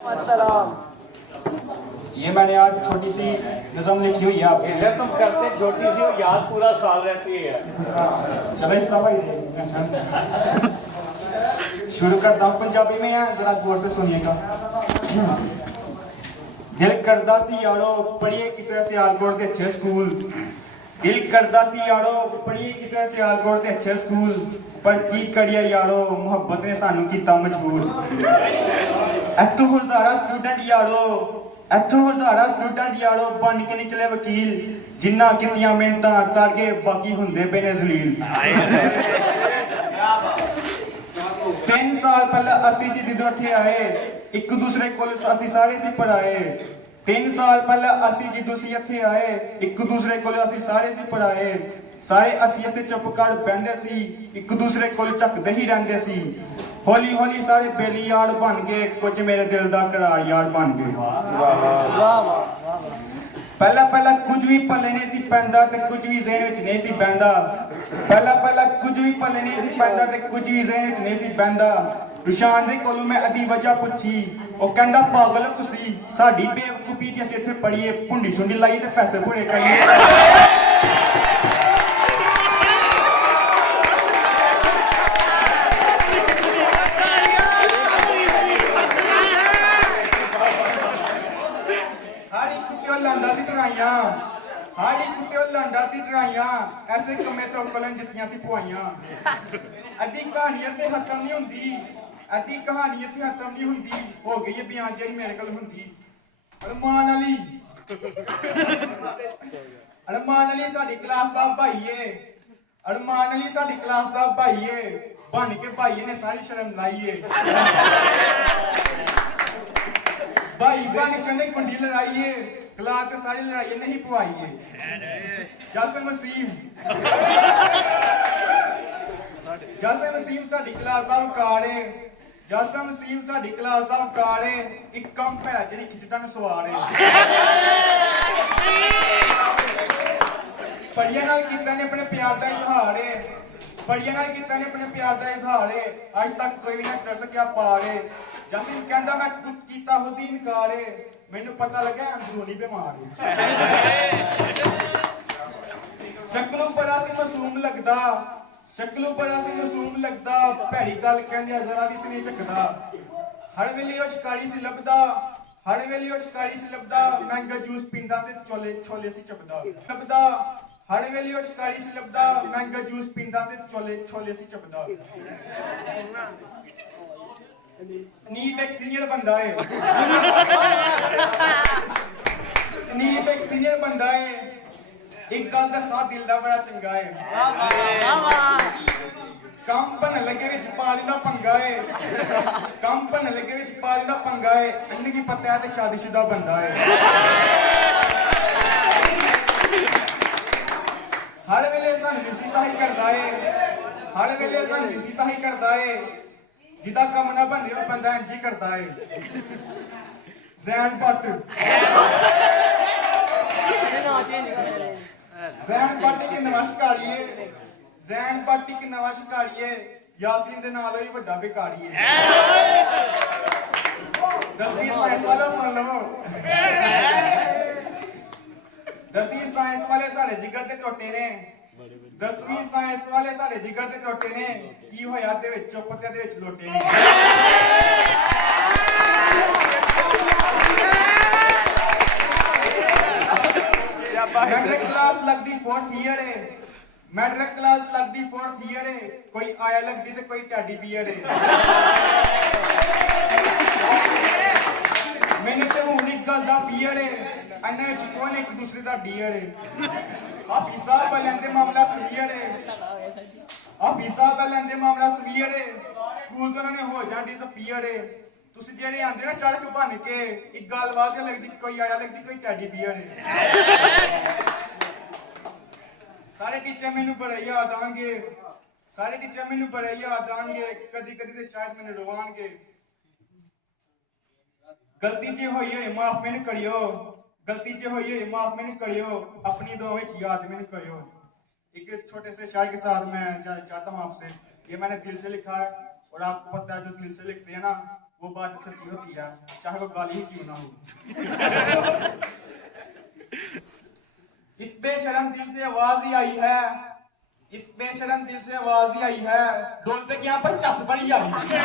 ये मैंने आज छोटी सी नज़म लिखी हुई है आपके लिए। तुम करते छोटी सी हो, याद पूरा साल रहती है। चलो इस भाई शुरू करता हूँ। पंजाबी में है, जरा गौर से सुनिएगा। दिल करदा सी यारो पढ़िए किसे सियालकोट दे अच्छे स्कूल। दिल करदा सी यारो पढ़िए किसे सियालकोट दे अच्छे स्कूल, पर की करिए यारो मुहब्बत ने सानू कीता मजबूर। इत्थों हज़ारा स्टूडेंट यारो, इत्थों हज़ारा स्टूडेंट यारो बन के निकले वकील, जिन्ना कीतियां मेहनतां तर गए बाकी हुंदे पे ने जलील। 3 साल पहले असी जी दिदो इत्थे आए, एक दूसरे को असी सारे सी पढ़ाए। 3 साल पहले असी जिदो सी इत्थे आए, एक दूसरे को असी सारे सी पढ़ाए। सारे असी इत्थे चुप कर बहंदे सी, एक दूसरे को झकदे ही रहंदे सी। हौली हौली सारे बेली यार बन गए, कुछ मेरे दिल दा करार यार बन गए। पहला पहला कुछ भी पल्ले नहीं सी पैंदा ते कुछ भी ज़हन विच नहीं सी बहंदा। पहला पहला कुछ भी पल्ले नहीं सी पैंदा ते कुछ भी ज़हन विच नहीं सी बहंदा। रुशान दे कोलों मैं अधी वजह पुछी, ओ कहंदा पागल हो तुसी, साडी बेवकूफी जे असीं इत्थे पढ़ीए भुंडी छुंडी लाइए ते पैसे पूरे करिए। हाड़ी कुत्ते लांडा सी डराइयां, ऐसे कमे तो कलन जित्तियां सी पुआइयां। अद्धी कहानी इत्थे खत्म नहीं हुंदी, अद्धी कहानी इत्थे खत्म नहीं हुंदी, हो गई है बयान जेहड़ी मेरे कोल हुंदी। अरमान अली साडी क्लास दा भाई है, अरमान अली साडी क्लास दा भाई है, बन के भाई ने सारी शर्म लाई है। भाई बन के ने कुंडी लड़ाई है, क्लास से सारी लड़ाई नहीं पुआई है। जासिम नसीम साडी क्लास दा वकार है, जासिम नसीम साडी क्लास दा वकार है, एक कम भैड़ा जेहड़ी खिचदा न सवार है। पढ़िया नाल कीता ने अपने प्यार दा इजहार है, पढ़िया नाल कीता ने अपने प्यार दा इजहार है, अज तक कोई भी ना चढ़ सकिया पार है। जासिम कहंदा मैं कीता खुद ही इनकार है, मैनू पता लगा अंदरूनी बीमार है। शक्लों पर असी मासूम लगदा, शक्लों पर असी मासूम लगदा, भैड़ी गल कहंदे जरा भी सी नहीं झकदा। हर वेले ओ शिकारी सी लभदा, हर वेले ओ शिकारी सी लभदा, मैंगो जूस पींदा ते छोले छोले सी चपदा। लभदा हर वेले ओ शिकारी सी लभदा, मैंगो जूस पींदा ते छोले छोले सी चपदा। नीत एक सीनियर बंदा है, नीत एक सीनियर बंदा है, एक गल दा साथ दिल दा बड़ा चंगा है। कम बन लगे विच पा लेंदा पंगा है, कम बन लगे विच पा लेंदा पंगा है, इन्नी की पता है ते शादीशुदा बंदा है। हर वेले सानू मुसीबत ही करदा है, हर वेले सानू मुसीबत ही करदा है, जिदा कम ना बने वो बंदा इंज ही करता है। ज़ैन भट्ट एक नवा शिकारी है, ज़ैन भट्ट एक नवा शिकारी है, यासीन दे नाल ही वड्डा बेकारी है। 10वीं साइंस वाले सुन लो, 10वीं साइंस वाले साडे जिगर ते टोटे ने, 10वीं साइंस वाले साडे जिगर ते टोटे ने, की होया दे विच चुप ते दे विच लोटे ने। मैट्रिक क्लास लगदी 4th ईयर है, मैट्रिक क्लास लगदी 4th ईयर है, कोई आया लगदी ते कोई टैडी बियर है। मैंने ते हुण इक गल दा फियर है, इन्हां विच कौन एक दूसरे दा डियर है। आप हिसाब लेंदे मामला सवीयर है, आप हिसाब लेंदे मामला सवीयर है, स्कूल तो उन्होंने हो जान डिसअपीयर है। तुसी जेहड़े आंदे ना सड़क बन के, एक गल वाज़ लगदी कोई आया लगदी कोई टैडी बियर है। सारे टीचर मैनू बड़े याद आएंगे, सारे टीचर मैनू बड़े याद आएंगे, कदी कदी ते शायद मैनू रोवांगे। गलती जे होई होए माफ मैनू करियो, गलती जे होई होए माफ मैनू करियो, अपनी दुआ विच याद मैनू करियो। एक छोटे से शायर के साथ मैं चाहता हूँ आपसे, ये मैंने दिल से लिखा है, और आपको पता है जो दिल से लिखते हैं ना वो बात सच्ची होती है, चाहे वो गाली ही क्यों ना हो। इस बेशरम दिल से आवाज ही आई है, इस बेशरम दिल से आवाज ही आई है, डोलते क्या पर चस बड़ी आई है।